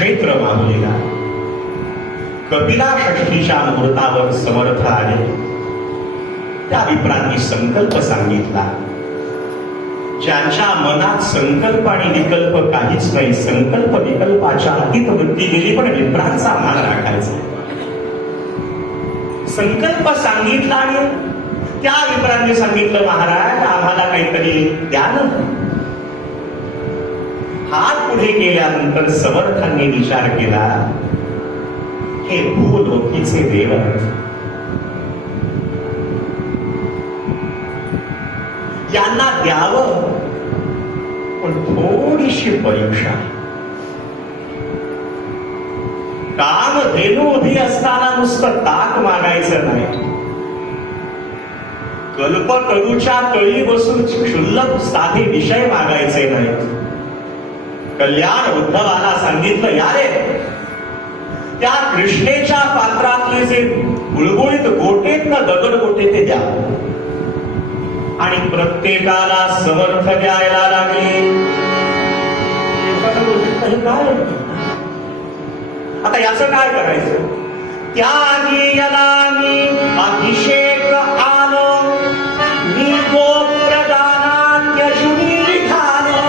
क्षेत्र मानलेला कपिला षष्ठीच्या मुहूर्तावर समर्थ आले. त्या विप्रांनी संकल्प सांगितला. ज्यांच्या मनात संकल्प आणि विकल्प काहीच नाही, संकल्प विकल्पाच्या अतीत वृत्ती गेली, पण विप्रांचा मान राखायचा. संकल्प सांगितला आणि त्या विप्रांनी सांगितलं, महाराज आम्हाला काहीतरी द्या ना. हात पुढे केल्यानंतर समर्थांनी विचार केला, हे भूलोकीचे देव आहेत, यांना द्यावं, पण थोडीशी परीक्षा. कामधेनू उभी असताना नुसतं ताक मागायचं नाही, कल्पतरूच्या तळी बसून क्षुल्लक साधे विषय मागायचे नाहीत. कल्याण उद्धवाला सांगितलं, या रे त्या कृष्णेच्या पात्रातले जे गुळगुळीत गोटेत ना दगड गोटे ते द्या. आणि प्रत्येकाला समर्थ द्यायला लागले. काय आता याचं काय करायचं? त्यागी यलानी अभिषेक आलो, मी गोप्रदानात्यजुनी खालो.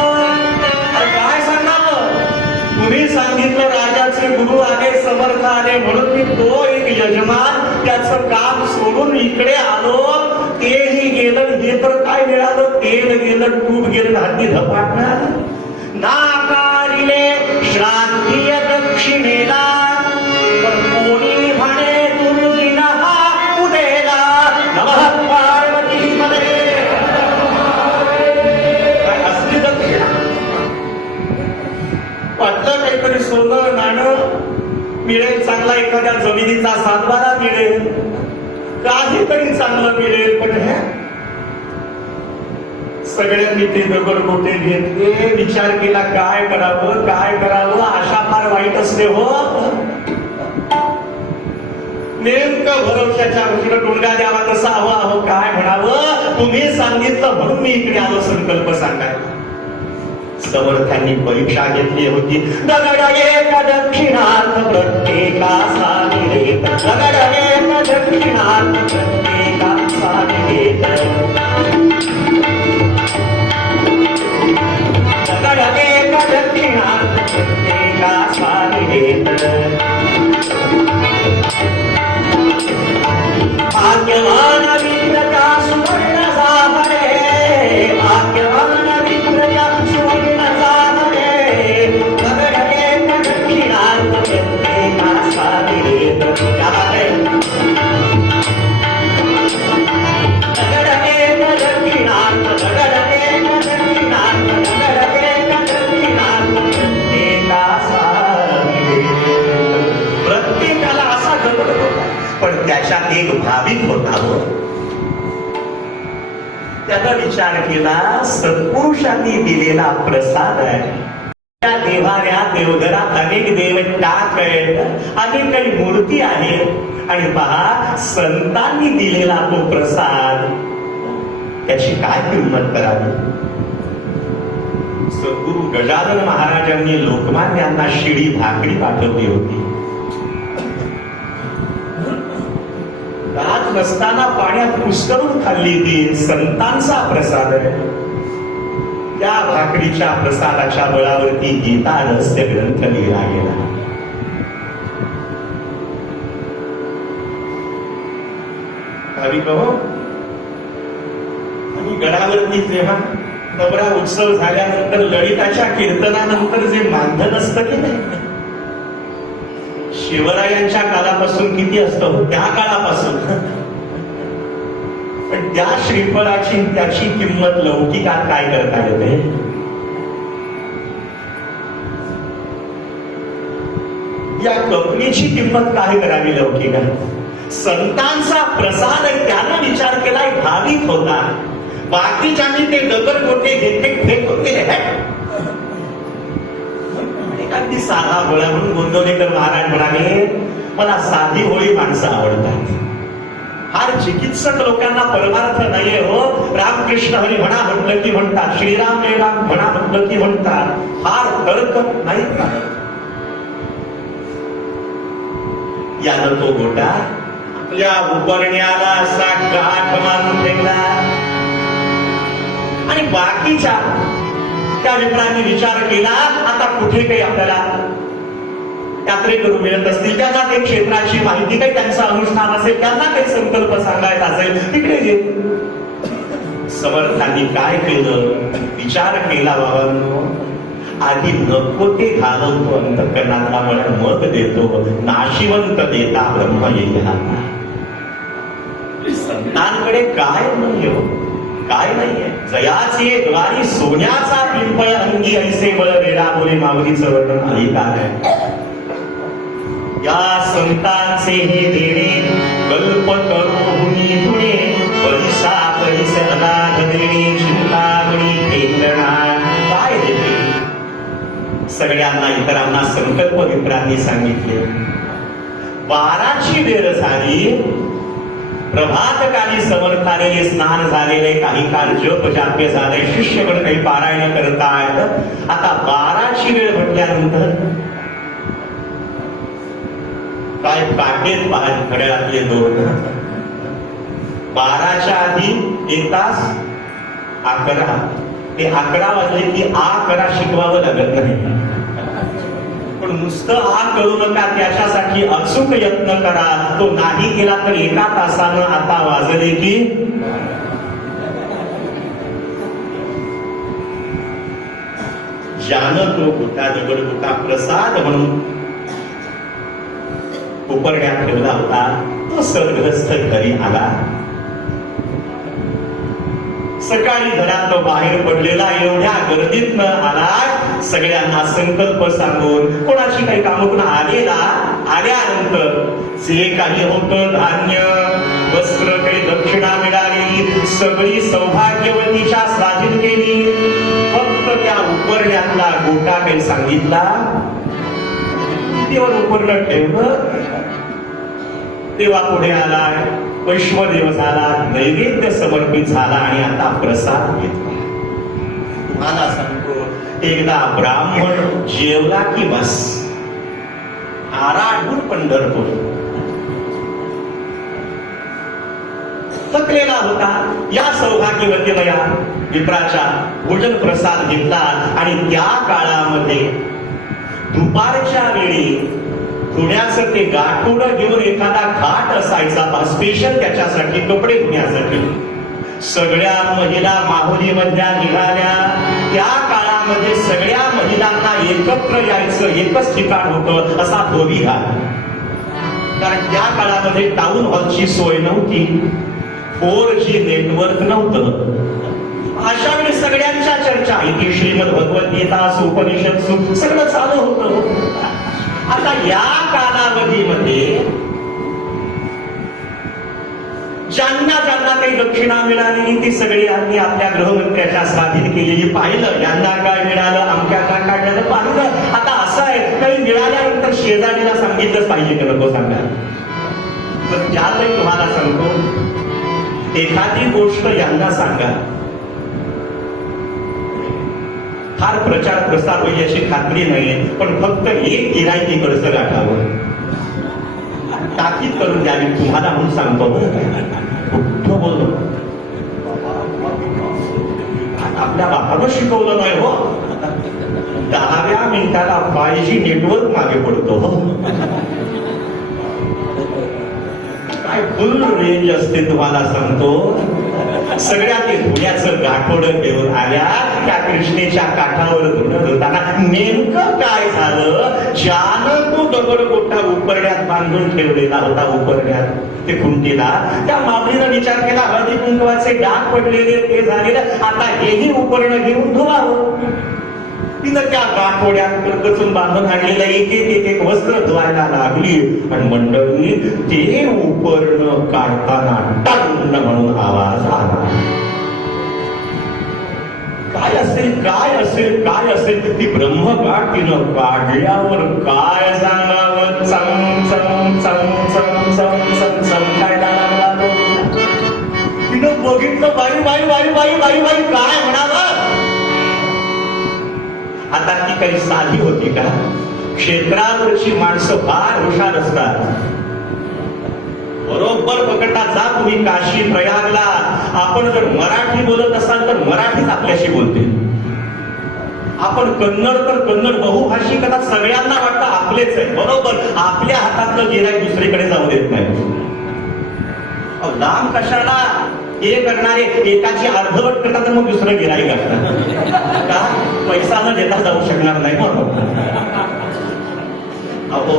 काय सांगावं? तुम्ही सांगितलं राजाचे गुरु आले, समर्थ आले, म्हणून मी तो एक यजमान त्याचं काम सोडून इकडे आलो. तेही गेलं, हे तर काय मिळालं? तेल गेलं, तूप गेलं, हाती धपाटणार. नाकारिले श्राद्धीय दक्षिणेला, पण कोणी म्हणे तुरुजीना हा उदेला. नमः पार्वती मध्ये असली दक्षिणा, वाटलं काहीतरी सोनं नाणं मिळेल, चांगला एखाद्या जमिनीचा सातबारा मिळेल, काहीतरी चांगलं मिळेल. पण हे सगळ्यांनी ते दगड गोटे घेतले. विचार केला, काय करावं काय करावं. आशा फार वाईट असते हो. नेमकं भरोशाच्या गोष्टीला टोंडा द्यावा, कसा हवा हवं, काय म्हणावं. तुम्ही सांगितलं म्हणून मी इकडे आलो संकल्प सांगायला. समर्थांनी परीक्षा घेतली होती. दगड एक दक्षिणार्थ प्रत्येकासा निवेद, दगड एक दक्षिणार्थ प्रत्येकासा निवेद, दगड एक दक्षिणार्थ प्रत्येकासा निवेद. भाग्यवान विद्रता सुवर्ण साबळे, भाग्यवान विद्रता सुवर्ण साबळे, दगड एक दक्षिणार्थ प्रत्येकासा निवेद. दगड एक दक्षिणार्थ, दगड एक दक्षिणार्थ, दगड एक दक्षिणार्थ प्रत्येकासा निवेद. प्रत्येकाला असा दगड होता, पण त्याच्यात एक भाविक होता. त्याचा विचार केला, सत्पुरुषांनी दिलेला प्रसाद आहे. त्या देवाऱ्या देवघरात अनेक देव टाक आहेत, अनेक काही मूर्ती आहेत, आणि पहा संतांनी दिलेला तो प्रसाद, त्याची काय किंमत करावी. सद्गुरु गजानन महाराजांनी लोकमान्यांना शिडी भाकरी पाठवली होती. रात नसताना पाण्यात पुष्करून खाल्ली ती संतांचा प्रसाद आहे. त्या भाकरीच्या प्रसादाच्या बळावरती गीता रहस्य ग्रंथ लिहिला गेला. भाविक हो, आणि गडावरती जेव्हा नवरा उत्सव झाल्यानंतर ललिताच्या कीर्तनानंतर जे मानधन असतं की नाही, शिवरायांच्या काळापासून किती असतं त्या काळापासून, पण त्या श्रीफळाची त्याची किंमत लौकिकात काय करता येते. या कपनीची किंमत काय करावी लौकिकात. संतांचा प्रसाद आहे, त्यानं विचार केला. भाविक होता, बाकीच्यांनी ते दगड गोटे घेतले फेक होते. अगदी साधा होळा म्हणून गोंदवलेकर महाराज म्हणाले, मला साधी होळी माणसं आवडतात. फार चिकित्सक लोकांना परमार्थ नाहीये हो. रामकृष्ण हरी म्हणा म्हटलं की म्हणतात, श्रीराम जय राम म्हणा म्हटलं की म्हणतात. फार तर्क नाही. यानं तो गोटा आपल्या उपरण्याला असा गाठ मारून ठेवला. आणि बाकीच्या त्या विप्रांनी विचार केला, आता कुठे काही आपल्याला यात्रेकरू मिळत असतील, त्यांना काही क्षेत्राची माहिती, काही त्यांचं अनुष्ठान असेल, त्यांना काही संकल्प सांगायचा असेल, तिकडे जे समर्थांनी काय केलं, विचार केला, बाबांनो आधी नको ते घालवतो अंतःकरणाला, मग देतो, नाशिवंत देता ब्रह्म येईल. संतांकडे काय नाही हो, काय नाहीये. जयाचे द्वारी सोन्याचा पिंपळ अंगी ऐसे बळ रेडा बोले माऊलीचं वर्णन अधिकार आहे. या संतांचे हे देणे कल्प करुणी तुणे परिसा परिस अनाथ देणे चिंतामणी केंद्रणा. काय देते सगळ्यांना, इतरांना संकल्प विप्रांनी सांगितले. 12ची वेळ झाली, प्रभातकाली समर्थाने स्नान झालेले, काही काळ जप जाप्य झाले, शिष्यगण काही पारायण करतायत. आता 12ची वेळ म्हटल्यानंतर काय काटेत पाहत घड्याळातले 2. 12च्या आधी 1 तास 11. ते 11 वाजले की आ करा शिकवावं लागत नाही, पण नुसतं आ करू नका, त्याच्यासाठी अचूक यत्न करा. तो नाही केला तर 1 तासानं आता वाजले की ज्यानं तो गोटा दगड गोटा प्रसाद म्हणून उपरण्यात ठेवला होता, तो सद्ग्रस्त घरी आला. सकाळी घरात बाहेर पडलेला, एवढ्या गर्दीतनं आला, सगळ्यांना संकल्प सांगून, कोणाची काही कामं आलेला. आल्यानंतर जे काही होतं धान्य वस्त्र, काही दक्षिणा मिळाली, सगळी सौभाग्यवतीच्या स्वाधीन केली. फक्त त्या उपरण्यातला गोटा काही सांगितला, तेव्हा उपरलं ठेवलं. तेव्हा पुढे आलाय, वैश्वदेव झाला, नैवेद्य समर्पित झाला आणि आता प्रसाद घेतला. तुम्हाला सांगतो, एकदा ब्राह्मण जेवला की बस आराडून पंढरपूर थकलेला होता. या सौभाग्यवतीनं या विप्राच्या भोजन प्रसाद घेतला आणि त्या काळामध्ये दुपारच्या वेळी धुण्याचं ते गाठोडं घेऊन एखादा घाट असायचा स्पेशल त्याच्यासाठी, कपडे धुण्यासाठी. सगळ्या महिला माहुलीमधल्या निघाल्या. त्या काळामध्ये सगळ्या महिलांना एकत्र यायचं एकच ठिकाण होतं, असा धोबी घाट. कारण त्या काळामध्ये टाउन हॉलची सोय नव्हती, 4G नेटवर्क नव्हतं. अशा वेळी सगळ्यांच्या चर्चा, इथे श्रीमद भगवद्गीता, उपनिषद सगळं चालू होतं. आता या कालावधीमध्ये ज्यांना ज्यांना काही दक्षिणा मिळालेली ती सगळी आम्ही आपल्या गृहमंत्र्याच्या स्वाधीन केलेली. पाहिलं यांना काय मिळालं, आमच्याला काय मिळालं पाहिलं. आता असं आहे, काही मिळाल्यानंतर शेजारीला सांगितलंच पाहिजे की नको सांगा. पण त्यातही तुम्हाला सांगतो, एखादी गोष्ट यांना सांगा, फार प्रचार प्रसार होईल याची खात्री नाहीये, पण फक्त एक गिऱ्हाईक इकडचं गाठावं, ताकीद करून द्यावी. तुम्हाला म्हणून सांगतो, तो बोलतो आपल्या बापानं शिकवलं नाही हो, 10व्या मिनिटाला 5G नेटवर्क मागे पडतो हो. काय फुल रेंज असते तुम्हाला सांगतो. सगळ्या ते धुण्याचं गाठोडं घेऊन आल्या. त्या कृष्णेच्या काठावर धुणं धुताना नेमकं काय झालं, ज्यानं तो दगड गोटा उपरण्यात बांधून ठेवलेला होता, उपरण्यात ते खुंटीला, त्या माऊलीनं विचार केला, हळदी कुंकवाचे डाग पडलेले ते झालेले, आता हेही उपरणं घेऊन धुवावं. तिनं त्या गाठोड्यात कचून बांधून आणलेलं एक एक वस्त्र धुवायला लागली. आणि मंडळी ते उपरणं काढताना टन म्हणून आवाज आला. काय असेल काय असेल काय असेल, ती ब्रह्मगाठ तिनं काढल्यावर काय सांगावं, चम चम चम चम चम चम चमकायला लागला. तिनं बघितलं, बाई बाई बाई बाई बाई बाई काय म्हणावं. आता ती काही साधी होती का? क्षेत्रावरची माणसं फार हुशार असतात. चला तुम्ही काशी प्रयागला, आपण जर मराठी बोलत असाल तर मराठीच आपल्याशी बोलते. आपण कन्नड तर कन्नड बहुभाषिक, आता सगळ्यांना वाटतं आपलेच आहे. बरोबर, आपल्या हातातलं गिऱ्हाईक दुसरीकडे जाऊ देत नाही. लांब कशाला, हे करणारे एकाची अर्धवट करतात तर मग दुसरं गिऱ्हाईक असतात का, पैसा न देता जाऊ शकणार नाही म्हणून. अहो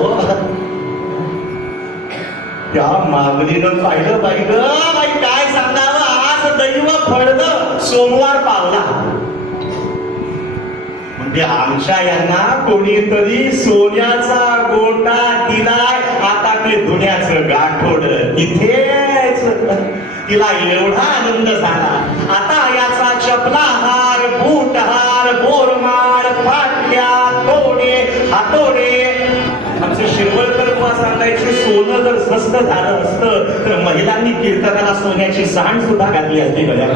त्या मागणीनं पाहिलं बाई ग बाई, काय सांगावं, आज दैव फळलं, सोमवार पावला. म्हणजे आमच्या यांना कोणीतरी सोन्याचा गोटा दिलाय, आता ते धुण्याचं गाठोड इथेच. तिला एवढा आनंद झाला, आता याचा चपला हार, बूट हार, बोरमाळ, फाटल्या, तोडे, हातोडे. आमचे शिरवळकर बुवा सांगायचे, सोनं जर स्वस्त झालं असतं तर महिलांनी कीर्तनाला सोन्याची सांड सुद्धा घातली असती गळ्यात.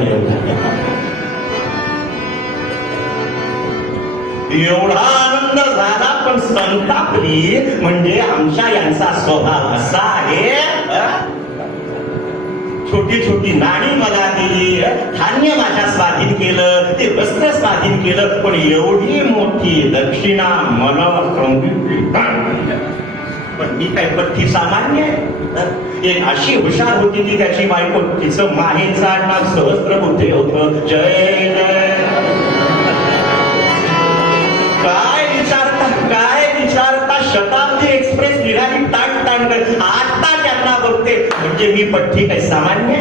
एवढा आनंद झाला, पण संतापली. म्हणजे आमच्या यांचा स्वभाव असा आहे, छोटी छोटी नाणी मला दिली, धान्य माझ्या स्वाधीन केलं, ते वस्त्र स्वाधीन केलं, पण एवढी मोठी दक्षिणा मला सांगितली. पण मी काय पठ्ठी सामान्य. एक अशी हुशार होती ती त्याची बायको, तिचं माहेरचं आडनाव सहस्त्रबुद्धे होतं. जय जय. काय विचारता शताब्दी एक्सप्रेस निघाली ताण ताण कर. आता त्यांना बघते म्हणजे मी पठ्ठी काय सामान्य.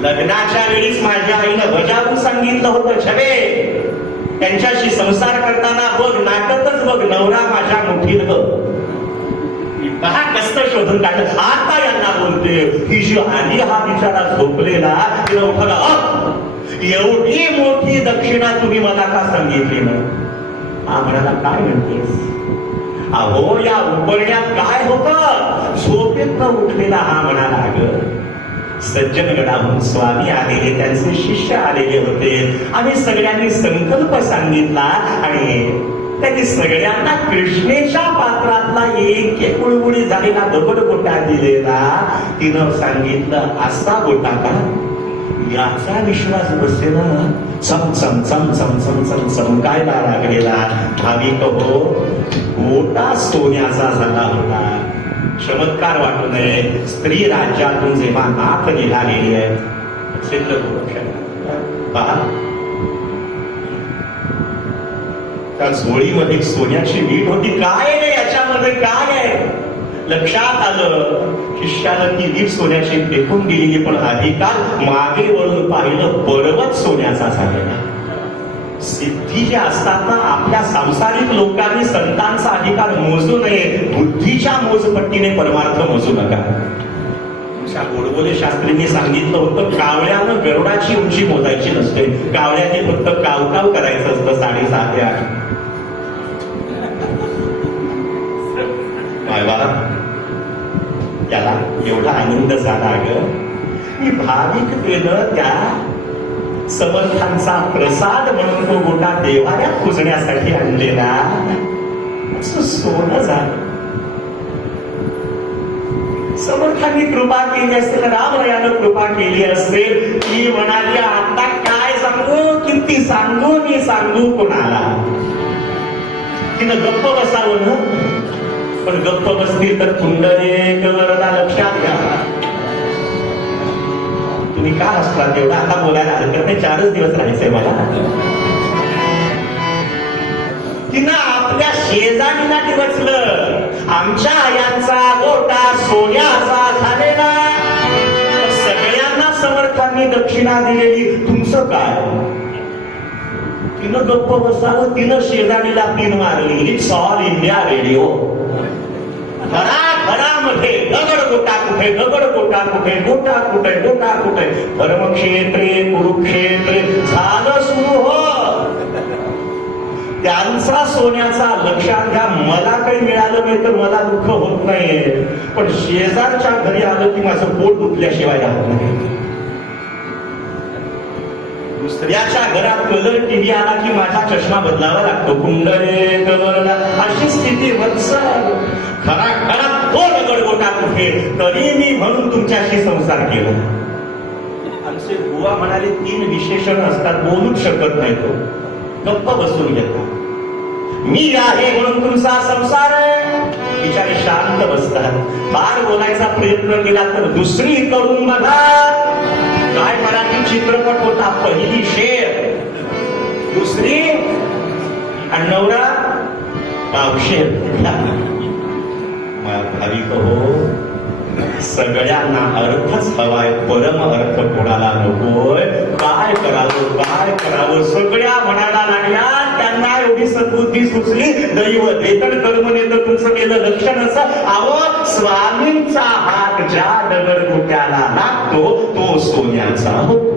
लग्नाच्या वेळीच माझ्या आईनं बजावून सांगितलं होतं, छबे त्यांच्याशी संसार करताना बघ, नाटकच बघ, नवरा माझ्या मुठीत बघ. पहा कष्ट शोधून काढलं. आता यांना बोलते, ही जी आधी हा बिचारा झोपलेला, तिला उठला, एवढी मोठी दक्षिणा तुम्ही मला का सांगितली ना. हा म्हणाला, काय म्हणतेस? अहो या उपरण्यात काय होतं, झोपेत उठलेला हा म्हणाला, अगं सज्जनगडाहून स्वामी आलेले, त्यांचे शिष्य आलेले होते, आम्ही सगळ्यांनी संकल्प सांगितला आणि त्यांनी सगळ्यांना कृष्णेच्या पात्रातला एक कुळगुळी झालेला दगड गोटा दिलेला. तिनं सांगितलं, असा गोटा का, याचा विश्वास बसेना. चम चम चम चम चम चम चमकायला लागलेला. भाविक हो, गोटा सोन्याचा झाला होता. चमत्कार वाटू नये, स्त्री राज्यातून जेव्हा नाथ निघालेली आहे, पहा त्या झोळीमध्ये सोन्याची वीट होती. काय रे याच्यामध्ये काय आहे, लक्षात आलं. शिष्यानं ती वीट सोन्याची फेकून दिलेली, पण अधिकार मागे वळून पाहिलं, पर्वत सोन्याचा झालेला. सिद्धी ज्या असतात ना, आपल्या सांसारिक लोकांनी संतांचा अधिकार मोजू नये, बुद्धीच्या मोजपट्टीने परमार्थ मोजू नका. गोडबोले शास्त्रींनी सांगितलं होतं, कावळ्यानं गरुडाची उंची मोजायची नसते, कावळ्याने फक्त कावकाव करायचं असतं 7.5 ते 8. त्याला एवढा आनंद झाला ग. मी भाविकतेनं त्या समर्थांचा प्रसाद म्हणून तो गोटा देवाऱ्यात पुजण्यासाठी आणलेला, असं सोनं झालं. समर्थांनी कृपा केली असेल, रामरायानं कृपा केली असेल. ती म्हणाली, आता काय सांगू, किती सांगू, मी सांगू कोणाला. तिनं गप्प बसावं ना, पण गप्प बसतील तर पुंडलिक वरदा लक्षात घ्या. तुम्ही का हसलात एवढा, आता बोलायला हरकत नाही, 4च दिवस राहायचंय मला. तिनं आपल्या शेजारीला डिवचलं, आमच्या आयांचा गोटा सोन्याचा झालेला, सगळ्यांना समर्थांनी दक्षिणा दिलेली, तुमचं काय. तिनं गप्प बसावं, तिनं शेजारीला पिन मारली. It's all India radio. घरामध्ये दगड गोटा कुठे, दगड गोटा कुठे, गोटा कुठे, गोटा कुठे, धर्मक्षेत्रे कुरुक्षेत्रे झालं सुरू हो. त्यांचा सोन्याचा लक्षात घ्या. मला काही मिळालं नाही तर मला दुःख होत नाहीये, पण शेजारच्या घरी आलं की माझं पोट दुखल्याशिवाय राहत नाही. दुसऱ्याच्या घरात कलर टीव्ही आला की माझा चष्मा बदलावा लागतो. कुंडले कलरला अशी स्थिती वत्सल. खरा खरा तो दगड गोटा ना कुठे, तरी मी म्हणून तुमच्याशी संसार केला. आमचे बुवा म्हणाले 3 विशेषण असतात, बोलूच शकत नाही तो, गप्प बसून घेतात. मी आहे म्हणून तुमचा संसार आहे. बिचारे शांत बसतात. फार बोलायचा प्रयत्न केला तर दुसरी करून बघा. काय मराठी चित्रपट होता, पहिली शेर, दुसरी आणि नवरा पावशेर. भाविक हो, सगळ्यांना अर्थच हवाय, परम अर्थ कोणाला नकोय. काय करावं काय करावं सगळ्या म्हणायला लागल्या. त्यांना एवढी सद्बुद्धी सुचली, दैव देतन कर्म नेतं तुमचं केलं लक्षण असं. अहो, स्वामींचा हात ज्या दगडगोट्याला लागतो तो सोन्याचा होतो.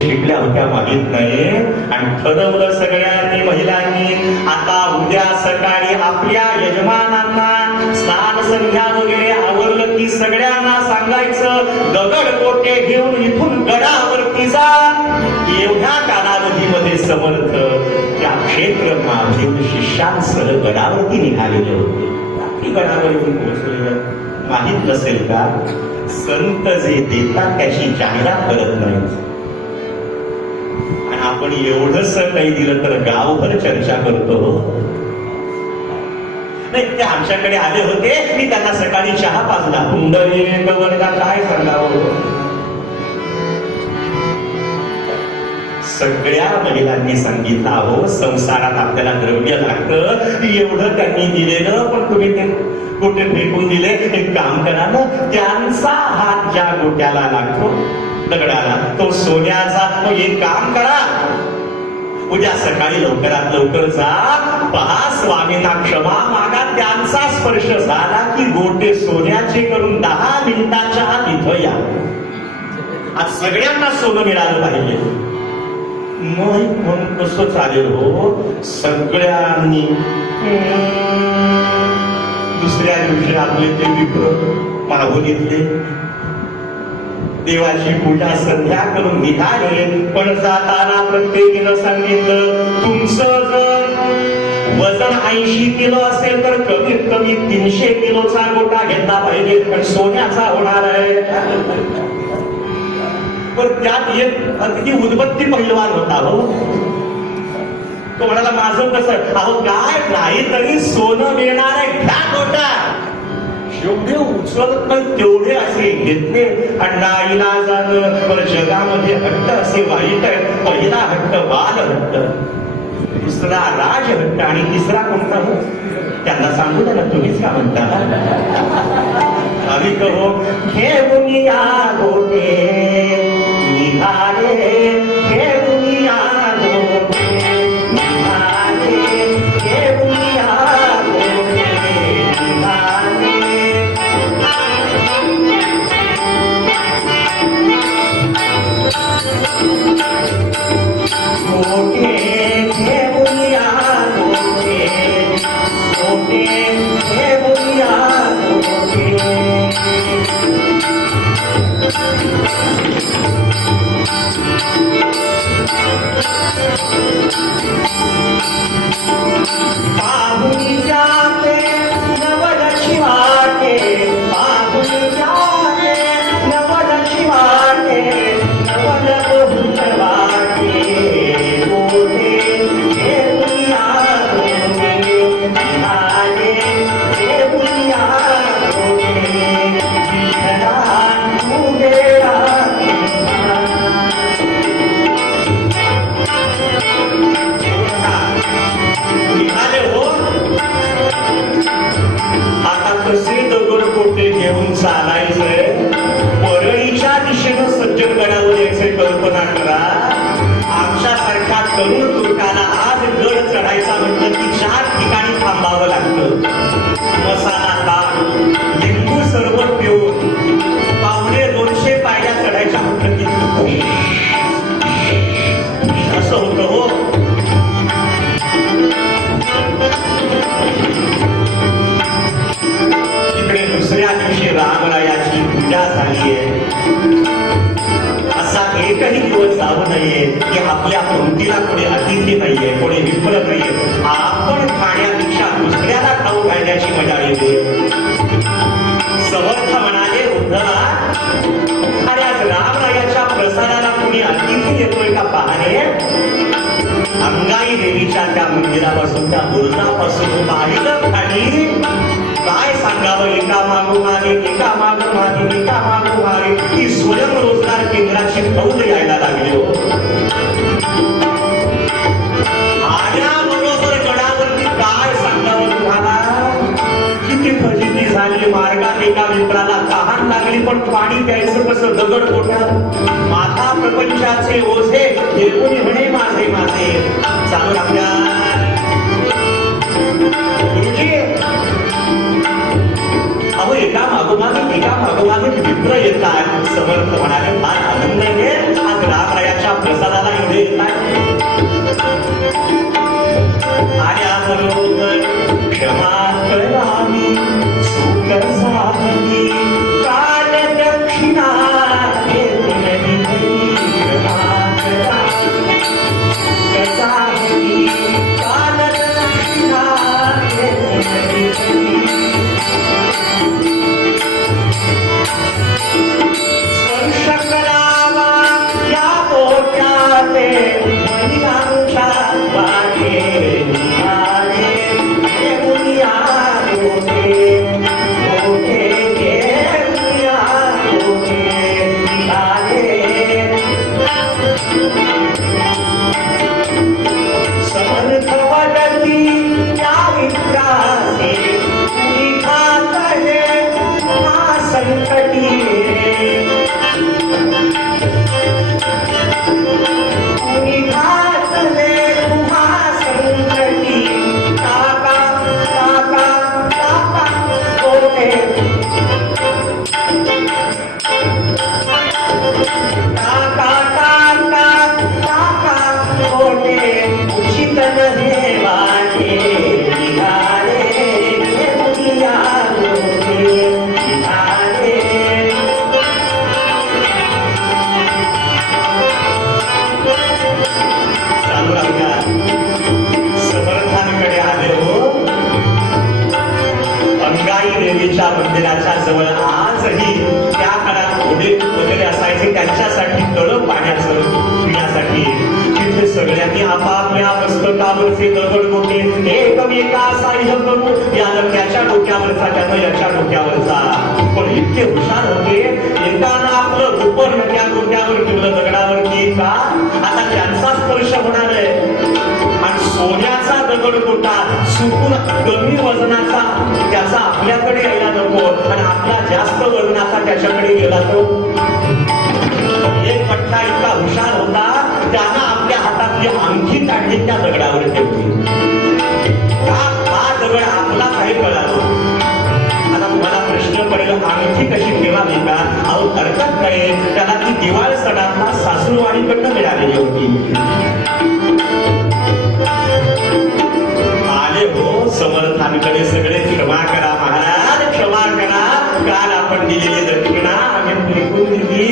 शिकल्या होत्या माहित नाही आणि ठरवलं सगळ्यांनी महिलांनी, आता उद्या सकाळी आपल्या यजमानांना स्नान संध्या वगैरे आवरलं की सगळ्यांना सांगायचं, दगड गोटे घेऊन इथून गडावरती जा. एवढ्या कालावधीमध्ये समर्थ त्या क्षेत्र माधील शिष्यांसह गडावरती निघालेले होते. रात्री गडावर येऊन पोहोचलेलं माहित नसेल का, संत जे देतात त्याची जाहिरात करत नाही. आपण एवढंच काही दिलं तर गावभर चर्चा करतो. नाही, ते आमच्याकडे आले होते, मी त्यांना सकाळी चहा पाजला. कुंडलिक वर्गा काय सांगावं. सगळ्या महिलांनी सांगितलं, अहो संसारात आपल्याला द्रव्य लागतं, एवढं त्यांनी दिलेलं, पण तुम्ही ते कुठे फेकून दिले. एक काम करा ना, त्यांचा हात ज्या गोट्याला लागतो दगडाला तो सोन्याचा. मग एक काम करा, उद्या सकाळी लवकरात लवकर जा, पहा स्वामींना क्षमा मागा. त्यांचा स्पर्श झाला की गोटे सोन्याचे करून 10 मिनिटाच्या आत इथं या. आज सगळ्यांना सोनं मिळालं पाहिजे. मग कसं चालेल हो. सगळ्यांनी दुसऱ्या दिवशी आपले ते विप्र मागवलीतले देवाची पूजा संध्या करून निघाले. पण जाताना प्रत्येकीनं सांगितलं, तुमचं जर वजन 80 किलो असेल तर कमीत कमी 300 किलोचा गोटा घेतला पाहिजे, पण सोन्याचा होणार आहे. पण त्यात एक अगदी उदबत्ती पहिलवान होता हो. तो म्हणाला, माझं कसं, अहो काय नाही तरी सोनं मिळणार आहे, घ्या गोटा. जेवढे उचलत नाही तेवढे असे घेतले. आणि नाईलाजानं पण जगामध्ये हट्ट असे वाईट आहे. पहिला हट्ट बाल हट्ट, दुसरा राज हट्ट आणि तिसरा कोणता हो त्यांना सांगू द्या ना, तुम्हीच का म्हणता. आम्ही कहो घेऊन या गोटे निघाले, घेऊन या गोटे निघाले, घेऊन या गोटे निघाले. गोटे घेऊन या गोटे, गोटे घेऊन या गोटे. पाहुणी जाते नवलक्ष्मी वाटे, पाहुणी जाते नवलक्ष्मी वाटे, नवलक्ष्मी वाटे. गोटे घेऊन या गोटे निघाले, घेऊन या गोटे विठ्ठला उभेला. निघाले हो. आता कसे दगड गोटे घेऊन चालायचंय, परळीच्या दिशेनं सज्जनगडावर यायचे कल्पना करा. आमच्यासारख्या तरुण तुर्काला आज गड चढायचा म्हटलं की 4 ठिकाणी थांबावं लागतं. मसाला ताक, लिंबू सरबत पिऊन 250 पायऱ्या चढायच्या म्हटलं की असं होतं हो. इकडे दुसऱ्या दिवशी रामरायाची पूजा झाली आहे. असा एकही दिवस जाऊ नये की आपल्या पंक्तीला कोणी अतिथी नाहीये, कोणी विफल नाहीये. आपण खाण्यापेक्षा दुसऱ्याला खाऊ घालण्याची मजा येते. मागोमागे एका मागोमागे एका मागोमागे ती स्वयंरोजगार केंद्राची फौज यायला लागली हो. आल्याबरोबर गडावरती काय सांगावं तुम्हाला, किती फजिती झाली. मार्गात एका मित्राला तहान लागली, पण पाणी प्यायचं कसं, दगड पोटात. माथा प्रपंचाचे ओझे घेऊन म्हणे माझे माझे चालू लागल्या. अहो एका मागोमागे मित्र येतात. समर्थ म्हणाले फार आनंद आहे, आज रामरायाच्या प्रसादाला एवढे येतात. आल्याबरोबर क्षमा करावी सुख साधवी काल दक्षिणा घेऊन निघी. क्षमा करावी सुख साधवी काल दक्षिणा घेऊन निघी. स्पर्श करावा या पोटाते महिलांच्या वाटे निघाले. घेऊया डोके डोके घेऊया डोके निघाले. समर्थ वदती या वित्रासे निघातले संकटी. निघातले तुम्हा संकटी. काका काका काका कोटे काका काका काका कोटे उचित नव्हे वाटे. निघाले घेऊया डोके निघाले. चालू राहूया. समर्थांकडे आले हो. अंगाई देवीच्या मंदिराच्या जवळ आजही त्या काळात घोडे वगैरे असायचे, त्यांच्यासाठी तळं पाण्याचं पिण्यासाठी. तिथे सगळ्यांनी आपापल्या मस्तकावरचे दगड गोटे एकमेका साह्य करू. यानं त्याच्या डोक्यावरचा त्यानं याच्या डोक्यावरचा. पण इतके हुशार होते, एकानं आपलं दुपण त्या डोक्यावर ठेवलं दगडावरती का आता त्यांचा स्पर्श होणार आहे. आणि सोन्याचा दगड गोटा सुकून कमी वजनाचा त्याचा आपल्याकडे यायला नको, आणि आपला जास्त वजनाचा त्याच्याकडे गेला तो. एक पट्टा इतका हुशार होता, त्यानं आपल्या हातातली अंगठी काढली त्या दगडावर ठेवली. हा दगड आपलाच आहे कळाला. आता तुम्हाला प्रश्न पडेल अंगठी कशी ठेवावी का. अहो हरकत काय, त्याला ती दिवाळ सणातला सासूरवाडीकडनं मिळालेली होती. आले हो समर्थांकडे सगळे. क्षमा करा महाराज क्षमा करा, काल आपण दिलेली दक्षिणा आम्ही फेकून दिली.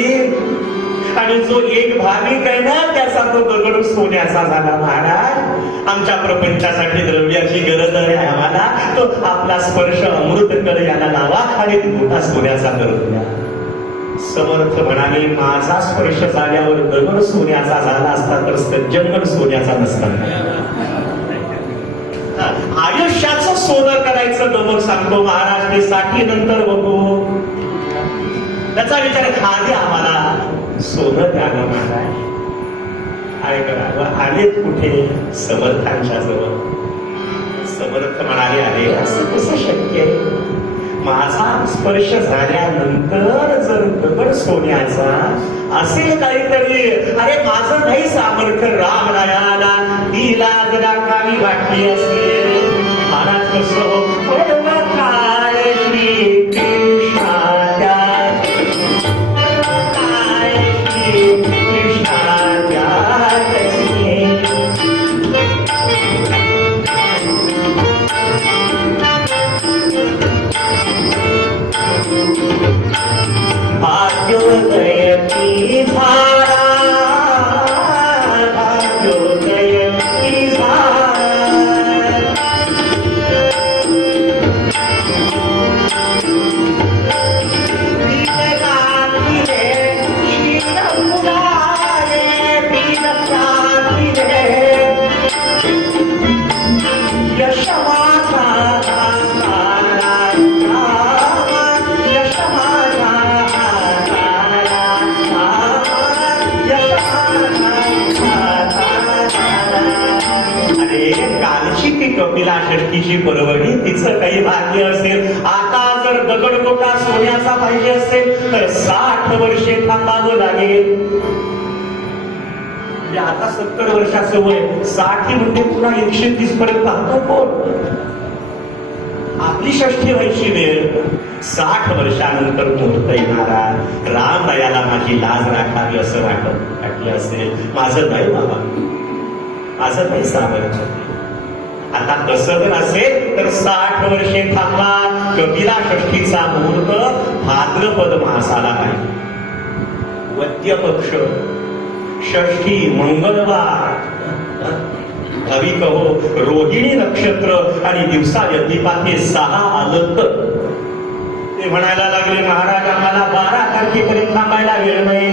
आणि जो एक भाविक आहे ना त्याचा तो दगड सोन्याचा झाला. महाराज आमच्या प्रपंचासाठी द्रव्याची गरज आहे आम्हाला, तो आपला स्पर्श अमृत कर याला लावा आणि मोठा सोन्याचा करून द्या. समर्थ म्हणाले माझा स्पर्श झाल्यावर दगड सोन्याचा झाला असता तर सज्जनगड सोन्याचा नसता. आयुष्याचं सोनं करायचं गमक सांगतो महाराज, ते 60 नंतर बघू. त्याचा विचार खाली आम्हाला सोनं द्यावं महाराज. काय करावं. आलेत कुठे समर्थांच्या जवळ. समर्थ म्हणाले अरे असं कसं शक्य आहे. माझा स्पर्श झाल्यानंतर जर दगड सोन्याचा असेल काहीतरी. अरे माझं नाही सामर्थ्य रामरायाला ती लाज राखावी वाटली असेल. महाराज कसं काय श्री कृष्णाच्या भाग्योदयती धारा भाग्योदयती धारा. कपिला षष्टीची पर्वणी तिचं काही भाग्य असेल. आता जर दगडगोटा सोन्याचा पाहिजे असेल तर 60 वर्षे थांबावं लागेल. म्हणजे आता 70 वर्षाचं वय, 60 म्हणजे पुन्हा 130 पर्यंत पाहतो कोण. आपली षष्ठी व्हायची वेळ 60 वर्षानंतर मुहूर्त येणारा. राम दयाला माझी लाज राखावी असं वाटलं असेल. माझं नाही बाबा, माझं नाही सामर्थ्य. आता तसं जर असेल तर 60 वर्षे थांबा. कपिला षष्ठीचा मुहूर्त भाद्रपद मासाला आहे. वद्य पक्ष, षष्ठी मंगळवार. भाविक हो, रोहिणी नक्षत्र आणि दिवसा व्यतिपाते 6 आलं तर. ते म्हणायला लागले महाराज आम्हाला 12 तारखेपर्यंत थांबायला वेळ नाही.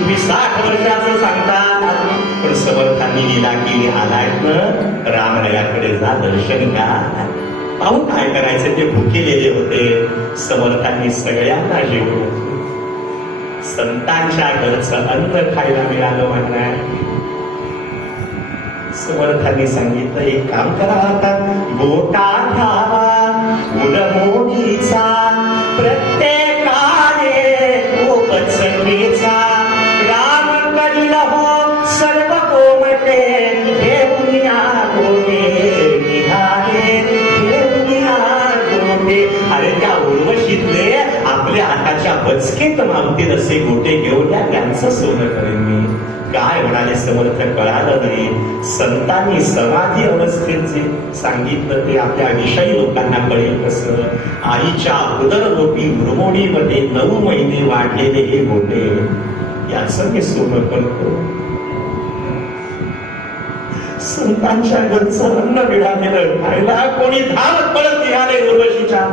तुम्ही 60 वर्षाचं सांगता. पण समर्थांनी लीला केली. आलायत ना रामरायाकडे जा, दर्शन घ्या. पाहून काय करायचं, ते भुकेलेले होते. समर्थांनी सगळ्यांना जेवलं. संतांच्या घरचं अन्न खायला मिळालं म्हणणार. समर्थांनी सांगितलं एक काम करा, आता गोटा ठावा मुलमोडीचा, प्रत्येकाने गोपचनेचा. राम करील हो सर्व कोमटे, घेऊनिया गोटे निघाले, घेऊनिया गोटे. अरे त्या उर्वशीतले आपल्या हाताच्या बचकेत मावतील असे गोटे घेऊन या, त्यांचं सोनं करेन मी. काय म्हणाले समर्थ कळालं नाही. संतांनी समाधी अवस्थेत जे सांगितलं ते आपल्या विषयी लोकांना कळेल कसं. आईच्या उदररूपी मुरमोडीमध्ये 9 महिने वाढलेले हे गोटे, याचं मी सोनं करतो. संतांच्या घरचं अन्न मिळालेलं खायला कोणी धावत पडत निघाले उर्वशीच्या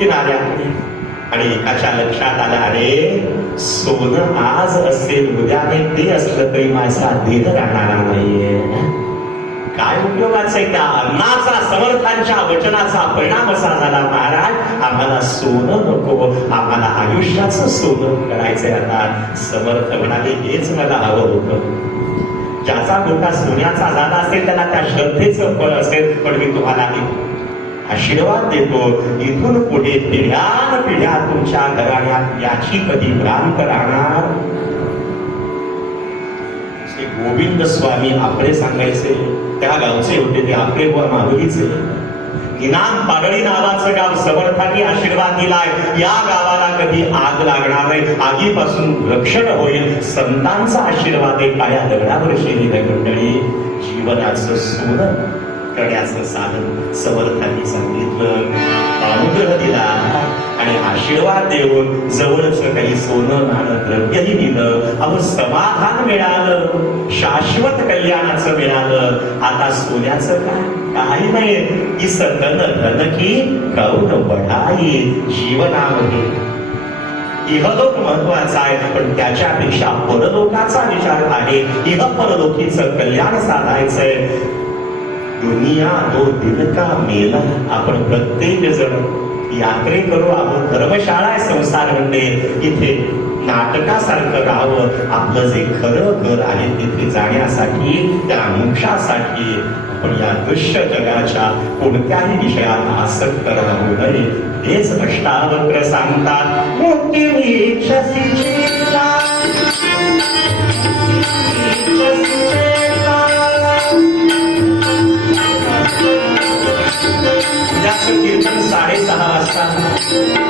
किनाऱ्याकडे. आणि एकाच्या लक्षात आलं, अरे सोनं आज असेल उद्या नाही, ते असलं तरी माझा देह राहणार नाहीये. काय उपयोगाचं आहे त्या अन्नाचा. समर्थांच्या वचनाचा परिणाम असा झाला, महाराज आम्हाला सोनं नको, आम्हाला आयुष्याचं सोनं करायचंय. आता समर्थ म्हणाले हेच मला हवं होतं. ज्याचा गोटा सोन्याचा झाला असेल त्याला त्या श्रद्धेचं फळ असेल. पण मी तुम्हाला आशीर्वाद देतो, इथून पुढे पिढ्यान पिढ्या तुमच्या घराण्यात याची कधी भ्रांत राहणार. श्री गोविंद स्वामी आपले सांगायचे, त्या गावचे होते ते आपले व माहुलीचे. इनाम पाडळी नावाचं गाव. समर्थांनी आशीर्वाद दिलाय, या गावाला कधी आग लागणार नाही, आगीपासून रक्षण होईल. संतांचा आशीर्वाद आहे. काळ्या दगडावर शेलेल्या मंडळी जीवनाचं सोनं करण्याचं साधन समर्थांनी सांगितलं. अनुग्रह दिला आणि आशीर्वाद देऊन जवळच काही सोनं नाणं द्रव्यही दिलं. अहो समाधान मिळालं, शाश्वत कल्याणाचं मिळालं. आता सोन्याचं काय, काही नाही. की सतन धन की कौन बढाई. जीवनामध्ये इहलोक महत्वाचा आहे, पण त्याच्यापेक्षा परलोकाचा विचार आहे. इह परलोकीचं कल्याण साधायचंय. दुनिया दो दिन का मेला. आपण प्रत्येक जण यात्रे करू आहोत. धर्मशाळा आहे संसार म्हणजे. इथे नाटकासारखं राहावं. आपलं जे खरं घर आहे तिथे जाण्यासाठी, त्या मोक्षासाठी आपण या दृश्य जगाच्या कोणत्याही विषयात आसक्त राहू नये. हेच अष्टावक्र सांगतात. मोठी कीर्तन 6:30 वाजता